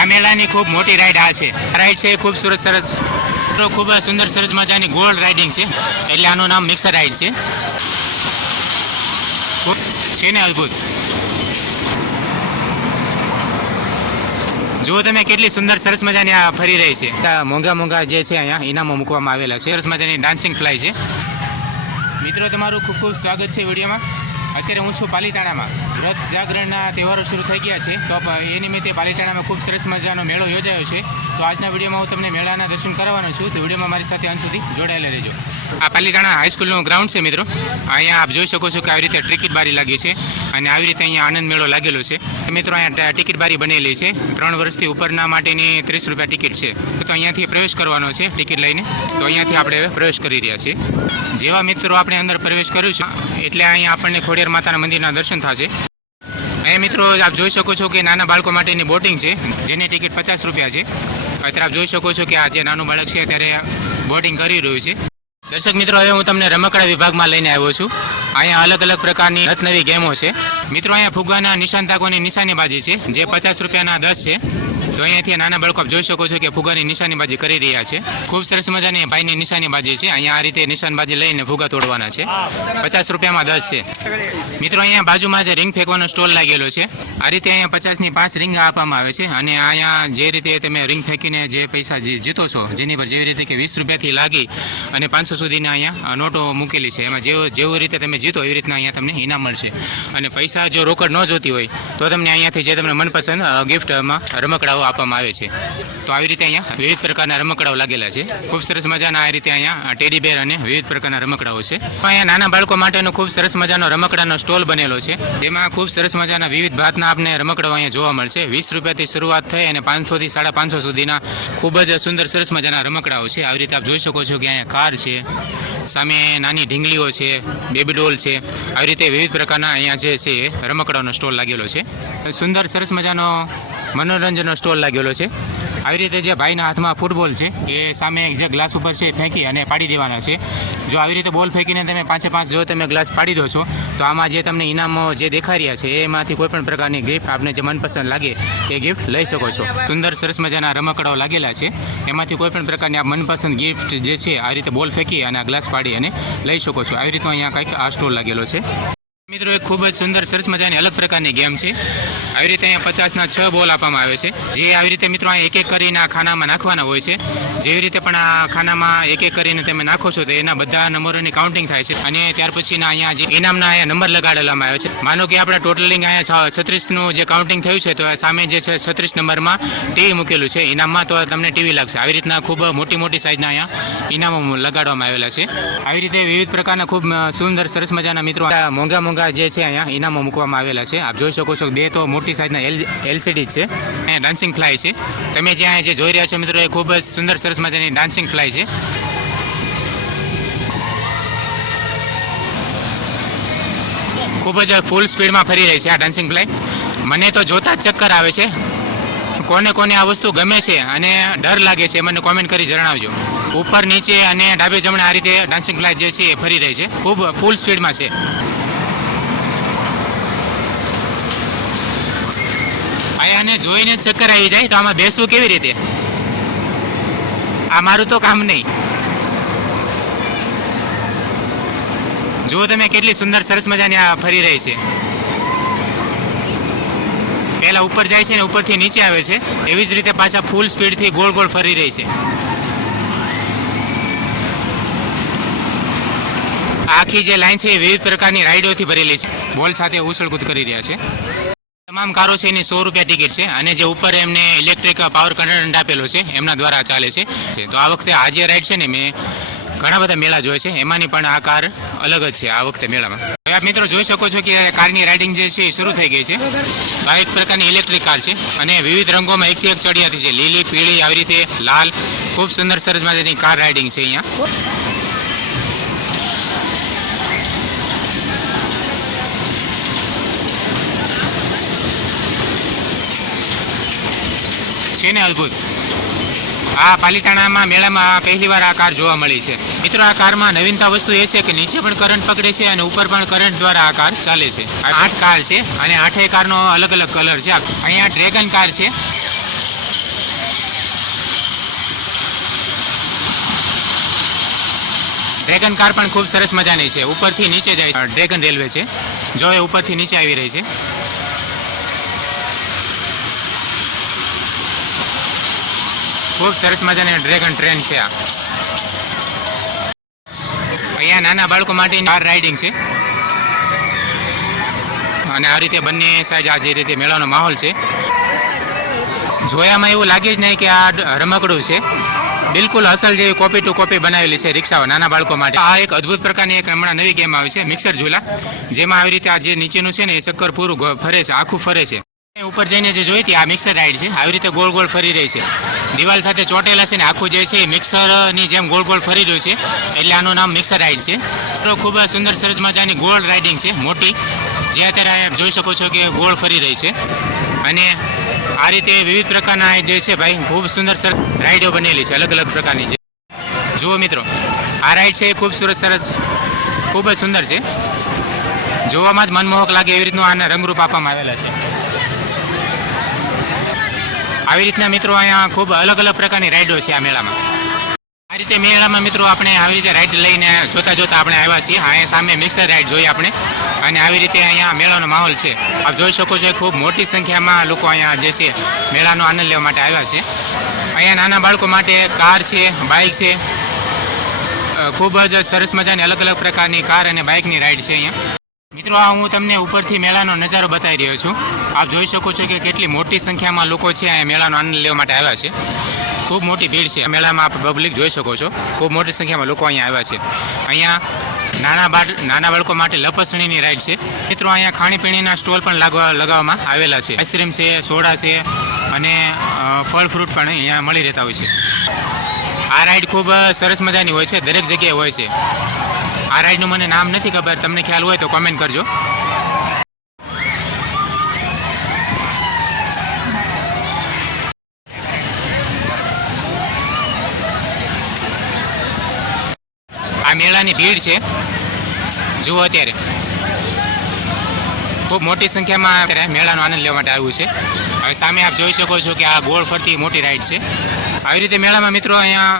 આ મેળાની ખૂબ મોટી રાઈડ આ છે. રાઈડ છે ખૂબ સરસ ખૂબ સુંદર સરસ મજાની ગોલ્ડ રાઇડિંગ છે, એટલે આનું નામ મિક્સર રાઈડ છે. છે ને અદ્ભુત. જુઓ તમે કેટલી સુંદર સરસ મજાની આ ફરી રહી છે. મોંઘા જે છે અહીંયા ઇનામો મૂકવામાં આવેલા છે. સરસ મજાની ડાન્સિંગ ફ્લાય છે. મિત્રો તમારું ખૂબ સ્વાગત છે વિડીયોમાં. અત્યારે હું છું પાલીતાણામાં. વ્રત જાગરણના તહેવારો શરૂ થઈ ગયા છે, તો એ નિમિત્તે પાલીતાણામાં ખૂબ સરસ મજાનો મેળો યોજાયો છે. તો આજના વિડીયોમાં હું તમને મેળાના દર્શન કરાવવાનો છું. તો વિડીયોમાં મારી સાથે અંત સુધી જોડાયેલા રહેજો. આ પાલીતાણા હાઈસ્કૂલનું ગ્રાઉન્ડ છે મિત્રો. અહીંયા આપ જોઈ શકો છો કે આવી રીતે ટિકિટ બારી લાગી છે અને આવી રીતે અહીંયા આનંદ મેળો લાગેલો છે. મિત્રો અહીંયા ટિકિટ બારી બનેલી છે. 3 વર્ષથી ઉપરના માટેની 30 રૂપિયા ટિકિટ છે. તો અહીંયાથી પ્રવેશ કરવાનો છે ટિકિટ લઈને. તો અહીંયાથી આપણે પ્રવેશ કરી રહ્યા છીએ. જેવા મિત્રો આપણે અંદર પ્રવેશ કર્યું છે એટલે અહીંયા આપણને ખોડિયાર માતાના મંદિરના દર્શન થશે. અહીંયા મિત્રો આપ જોઈ શકો છો કે નાના બાળકો માટેની બોટિંગ છે, જેની ટિકિટ 50 રૂપિયા છે. અત્યારે આપ જોઈ શકો છો કે આ જે નાનું બાળક છે અત્યારે બોટિંગ કરી રહ્યું છે. દર્શક મિત્રો, હવે હું તમને રમકડા વિભાગમાં લઈને આવ્યો છું. અહીંયા અલગ પ્રકારની નવી ગેમો છે. મિત્રો અહીંયા ફુગ્ગાના નિશાન તાકોની નિશાનીબાજી છે, જે 50 રૂપિયાના 10 છે. તો અહીંયાથી નાના બાળકો જોઈ શકો છો કે ફુગ્ગાની નિશાનીબાજી કરી રહ્યા છે. ખૂબ સરસ મજાની ભાઈની નિશાનીબાજી છે. અહીંયા આ રીતે નિશાનબાજી લઈને ફુગ્ગા તોડવાના છે. 50 રૂપિયામાં 10 છે. મિત્રો અહીંયા બાજુમાં જે રિંગ ફેંકવાનો સ્ટોલ લાગેલો છે. આ રીતે અહીંયા 50ની 5 રિંગ આપવામાં આવે છે અને અહીંયા જે રીતે તમે રિંગ ફેંકીને જે પૈસા જીતો છો, જેની પર જેવી રીતે કે 20 રૂપિયાથી લાગી અને 500 સુધીના અહીંયા નોટો મૂકેલી છે. એમાં જેવી રીતે તમે જીતો એવી રીતના અહીંયા તમને ઇનામ મળશે. અને પૈસા જો રોકડ ન જોતી હોય તો તમને અહીંયાથી જે તમને મનપસંદ ગિફ્ટમાં રમકડાઓ આપવામાં આવે છે. તો આવી રીતે અહીંયા વિવિધ પ્રકારના રમકડાઓ લાગેલા છે. ખૂબ સરસ મજાના આ રીતે અહીંયા ટેડી બેર અને વિવિધ પ્રકારના રમકડાઓ છે. અહીંયા નાના બાળકો માટેનો ખૂબ સરસ મજાનો રમકડાનો સ્ટોલ બનેલો છે. જેમાં ખૂબ સરસ મજાના વિવિધ ભાતના આપણે રમકડાઓ અહીંયા જોવા મળશે. 20 રૂપિયાથી શરૂઆત થઈ અને 500 થી 550 સુધીના ખૂબ જ સુંદર સરસ મજાના રમકડાઓ છે. આવી રીતે આપ જોઈ શકો છો કે અહીંયા કાર છે, સામે નાની ઢીંગલીઓ છે, બેબી ડોલ છે. આવી રીતે વિવિધ પ્રકારના અહીંયા જે છે રમકડાનો સ્ટોલ લાગેલો છે. સુંદર સરસ મજાનો મનોરંજનનો સ્ટોલ લાગેલો છે. આવી રીતે જે ભાઈના હાથમાં ફૂટબોલ છે એ સામે જે ગ્લાસ ઉપર છે ફેંકી અને પાડી દેવાના છે. જો આવી રીતે બોલ ફેંકીને તમે 5-5 જો તમે ગ્લાસ પાડી દો છો તો આમાં જે તમને ઇનામો જે દેખાઈ રહ્યા છે એમાંથી કોઈ પણ પ્રકારની ગિફ્ટ આપને જે મનપસંદ લાગે એ ગિફ્ટ લઈ શકો છો. સુંદર સરસ મજાના રમકડાઓ લાગેલા છે. એમાંથી કોઈ પણ પ્રકારની આ મનપસંદ ગિફ્ટ જે છે આ રીતે બોલ ફેંકી અને આ ગ્લાસ પાડી અને લઈ શકો છો. આવી રીતનો અહીંયા કંઈક આ સ્ટોલ લાગેલો છે. મિત્રો એક ખૂબ જ સુંદર સરસ મજાની અલગ પ્રકારની ગેમ છે. આવી રીતે અહીંયા 50ના 6 બોલ આપવામાં આવે છે. જે આવી રીતે મિત્રો અહીંયા એક કરીને આ ખાનામાં નાખવાના હોય છે. જેવી રીતે પણ આ ખાનામાં એક કરીને તમે નાખો છો તો એના બધા નંબરોની કાઉન્ટિંગ થાય છે અને ત્યાર પછીના અહીંયા જે ઇનામના અહીંયા નંબર લગાડવામાં આવે છે. માનો કે આપણે ટોટલિંગ અહીંયા 36નું જે કાઉન્ટિંગ થયું છે તો સામે જે છે 36 નંબરમાં ટીવી મૂકેલું છે ઇનામમાં, તો તમને ટીવી લાગશે. આવી રીતના ખૂબ મોટી સાઇઝના અહીંયા ઇનામો લગાડવામાં આવેલા છે. આવી રીતે વિવિધ પ્રકારના ખૂબ સુંદર સરસ મજાના મિત્રો મોંઘા જે છે અહીંયા ઇનામો મૂકવામાં આવેલા છે. આપ જોઈ શકો છો 2 તો મોટી સાઇઝના LCD છે. અહીંયા ડાન્સિંગ ફ્લાય છે. તમે જ્યાં જે જોઈ રહ્યા છો મિત્રો એ ખૂબ જ સુંદર સરસ મજાની ડાન્સિંગ ફ્લાય છે. ખૂબ જ ફૂલ સ્પીડમાં ફરી રહી છે આ ડાન્સિંગ ફ્લાય. મને તો જોતા જ ચક્કર આવે છે. કોને આ વસ્તુ ગમે છે અને ડર લાગે છે મને કોમેન્ટ કરી જણાવજો. ઉપર નીચે અને ડાબે જમણે આ રીતે ડાન્સિંગ ફ્લાય જે છે એ ફરી રહી છે. ખૂબ ફૂલ સ્પીડમાં છે. આને જોઈને જ ચક્કર આવી જાય તો આમાં બેસવું કેવી રીતે? આ મારું તો કામ નહીં. જુઓ તમે કેટલી સુંદર સરસ મજાની આ ફરી રહી છે. પહેલા ઉપર જાય છે ને ઉપરથી નીચે આવે છે. એવી જ રીતે પાછા ફૂલ સ્પીડથી ગોળ ફરી રહી છે. આખી જે લાઈન છે એ વિવિધ પ્રકારની રાઈડોથી ભરેલી છે. બોલ સાથે ઉછળકૂદ કરી રહ્યા છે. તમામ કારો છે એની 100 રૂપિયા ટિકિટ છે અને જે ઉપર એમને ઇલેક્ટ્રિક પાવર કરંટ આપેલો છે એમના દ્વારા ચાલે છે. તો આ વખતે આ જે રાઈડ છે ને મેં ઘણા બધા મેળા જોયા છે, એમાંની પણ આ કાર અલગ જ છે આ વખતે મેળામાં. હવે આપ મિત્રો જોઈ શકો છો કે કારની રાઇડિંગ જે છે એ શરૂ થઈ ગઈ છે. આ એક પ્રકારની ઇલેક્ટ્રિક કાર છે અને વિવિધ રંગોમાં એકથી એક ચડિયાતી છે. લીલી, પીળી, આવી રીતે લાલ. ખૂબ સુંદર સરસ મજાની કાર રાઇડિંગ છે અહીંયા. છે ને અદ્ભુત. આ પાલીતાણામાં મેળામાં પહેલીવાર આ કાર જોવા મળી છે. મિત્રો આ કારમાં નવીનતા વસ્તુ એ છે કે નીચે પણ કરંટ પકડે છે અને ઉપર પણ કરંટ દ્વારા આ કાર ચાલે છે. 8 કાર છે અને 8 કારનો અલગ કલર છે. અહીંયા ડ્રેગન કાર છે. ડ્રેગન કાર પણ ખૂબ સરસ મજાની છે, ઉપરથી નીચે જાય છે. ડ્રેગન રેલવે છે, જો એ ઉપરથી નીચે આવી રહી છે. ખૂબ સરસ મજાની ડ્રેગન ટ્રેન છે. આ અહીંયા નાના બાળકો માટેની કાર રાઇડિંગ છે અને આ રીતે બંને સાઈડ આ જે રીતે મેળાનો માહોલ છે. જોયામાં એવું લાગે જ નહીં કે આ રમકડું છે, બિલકુલ અસલ જેવી કોપી ટુ કોપી બનાવેલી છે રિક્ષાઓ નાના બાળકો માટે. આ એક અદ્ભુત પ્રકારની એક હમણાં નવી ગેમ આવી છે, મિક્સર ઝૂલા, જેમાં આવી રીતે આ જે નીચેનું છે ને એ ચક્કર પૂરું ફરે છે, આખું ફરે છે. ઉપર જઈને જે જોઈ હતી આ મિક્સર રાઈડ છે, આવી રીતે ગોળ ગોળ ફરી રહી છે, દિવાલ સાથે ચોટેલા છે ને આખું જે છે એ મિક્સરની જેમ ગોળ ગોળ ફરી રહ્યું છે, એટલે આનું નામ મિક્સર રાઈડ છે. તો ખૂબ સુંદર સરસ મજાની ગોળ રાઇડિંગ છે મોટી, જે અત્યારે જોઈ શકો છો કે ગોળ ફરી રહી છે. અને આ રીતે વિવિધ પ્રકારના જે છે ભાઈ ખૂબ સુંદર સરસ રાઈડો બનેલી છે, અલગ અલગ પ્રકારની છે. જુઓ મિત્રો, આ રાઈડ છે એ ખૂબ સરસ ખૂબ જ સુંદર છે, જોવામાં જ મનમોહક લાગે એવી રીતનું આના રંગરૂપ આપવામાં આવેલા છે. આવી રીતના મિત્રો અહીંયા ખૂબ અલગ અલગ પ્રકારની રાઈડો છે આ મેળામાં. આ રીતે મેળામાં મિત્રો આપણે આવી રીતે રાઈડ લઈને જોતા આપણે આવ્યા છીએ. અહીંયા સામે મિક્સર રાઈડ જોઈએ આપણે, અને આવી રીતે અહીંયા મેળાનો માહોલ છે. આપ જોઈ શકો છો ખૂબ મોટી સંખ્યામાં લોકો અહીંયા જે છે મેળાનો આનંદ લેવા માટે આવ્યા છે. અહીંયા નાના બાળકો માટે કાર છે, બાઇક છે, ખૂબ જ સરસ મજાની અલગ અલગ પ્રકારની કાર અને બાઇકની રાઈડ છે અહીંયા. મિત્રો આ હું તમને ઉપરથી મેળાનો નજારો બતાવી રહ્યો છું. આપ જોઈ શકો છો કે કેટલી મોટી સંખ્યામાં લોકો છે અહીંયા મેળાનો આનંદ લેવા માટે આવ્યા છે. ખૂબ મોટી ભીડ છે મેળામાં, આપ પબ્લિક જોઈ શકો છો, ખૂબ મોટી સંખ્યામાં લોકો અહીંયા આવ્યા છે. અહીંયા નાના બાળકો માટે લપસણીની રાઈડ છે. મિત્રો અહીંયા ખાણીપીણીના સ્ટોલ પણ લગાવવામાં આવેલા છે. આઈસ્ક્રીમ છે, સોડા છે અને ફળ ફ્રૂટ પણ અહીંયા મળી રહેતા હોય છે. આ રાઈડ ખૂબ સરસ મજાની હોય છે, દરેક જગ્યાએ હોય છે. આ રાઈડનું મને નામ નથી ખબર, તમને ખ્યાલ હોય તો કોમેન્ટ કરજો. આ મેળાની ભીડ છે, જુઓ અત્યારે ખૂબ મોટી સંખ્યામાં અત્યારે મેળાનો આનંદ લેવા માટે આવ્યું છે. હવે સામે આપ જોઈ શકો છો કે આ ગોળ ફરતી મોટી રાઈડ છે. આવી રીતે મેળામાં મિત્રો અહીંયા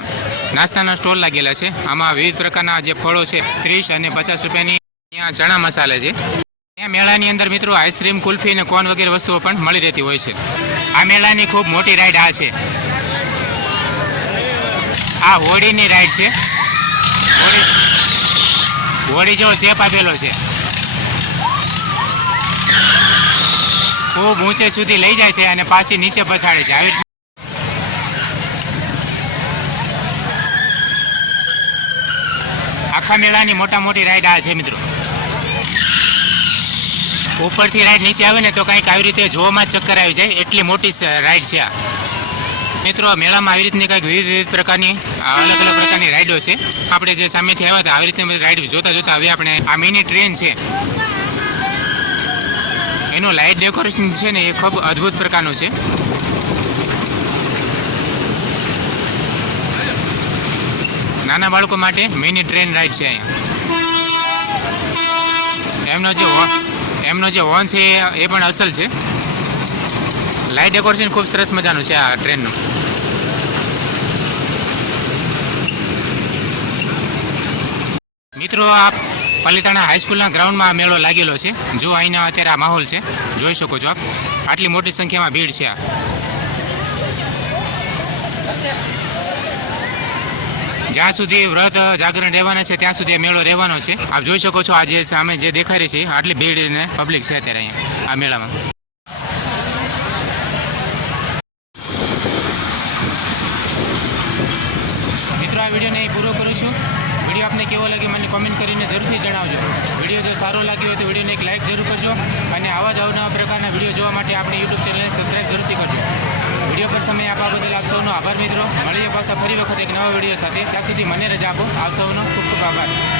નાસ્તાના સ્ટોલ લાગેલા છે. આમાં વિવિધ પ્રકારના જે ફળો છે 30 અને 50 રૂપિયાની અહીંયા ચણા મસાલા છે. અહીંયા મેળાની અંદર મિત્રો આઈસ્ક્રીમ, કુલ્ફી અને કોન વગેરે વસ્તુઓ પણ મળી રહેતી હોય છે. આ મેળાની ખૂબ મોટી રાઈડ આ છે. આ હોડીની રાઈડ છે. હોડી જેવો શેપ આપેલો છે, ખૂબ ઊંચે સુધી લઈ જાય છે અને પાછી નીચે પછાડે છે. આવી આખા મેળાની મોટી રાઈડ આ છે મિત્રો. ઉપરથી રાઈડ નીચે આવે ને તો કંઈક આવી રીતે જોવામાં જ ચક્કર આવી જાય, એટલી મોટી રાઈડ છે આ. મિત્રો મેળામાં આવી રીતની કંઈક વિવિધ પ્રકારની અલગ અલગ પ્રકારની રાઈડો છે. આપણે જે સામેથી આવ્યા હતા આવી રીતે રાઈડ જોતા હવે આપણે આ મિની ટ્રેન છે, એનું લાઇટ ડેકોરેશન છે ને એ ખૂબ અદ્ભુત પ્રકારનું છે. નાના બાળકો માટે મિની ટ્રેન રાઈડ છે અહીંયા. એમનો જે હોર્ન છે એ પણ અસલ છે. લાઇટ ડેકોરેશન ખૂબ સરસ મજાનું છે આ ટ્રેનનું. મિત્રો આ પાલીતાણા હાઈસ્કૂલના ગ્રાઉન્ડમાં મેળો લાગેલો છે. જો અહીંના અત્યારે આ માહોલ છે, જોઈ શકો છો આપ, આટલી મોટી સંખ્યામાં ભીડ છે. આ જ્યાં સુધી વ્રત જાગરણ રહેવાના છે ત્યાં સુધી મેળો રહેવાનો છે. આપ જોઈ શકો છો આજે સામે જે દેખાઈ રહી છે આટલી ભીડ અને પબ્લિક છે અત્યારે અહીંયા આ મેળામાં. મિત્રો આ વિડીયોને અહીં પૂરો કરું છું. વિડીયો આપને કેવો લાગ્યો મને કોમેન્ટ કરીને જરૂરથી જણાવજો. વિડીયો જો સારો લાગ્યો હોય તો વિડીયોને એક લાઇક જરૂર કરજો અને આવા જ અવનવા પ્રકારના વિડીયો જોવા માટે આપણી યુટ્યુબ ચેનલને સબસ્ક્રાઈબ જરૂરથી કરજો. વિડીયો પર સમય આપવા બદલ આપ સૌનો આભાર મિત્રો. મળીએ પાછા ફરી વખત એક નવા વિડીયો સાથે. ત્યાં સુધી મને રજા આપો. આપ સૌનો ખૂબ ખૂબ આભાર.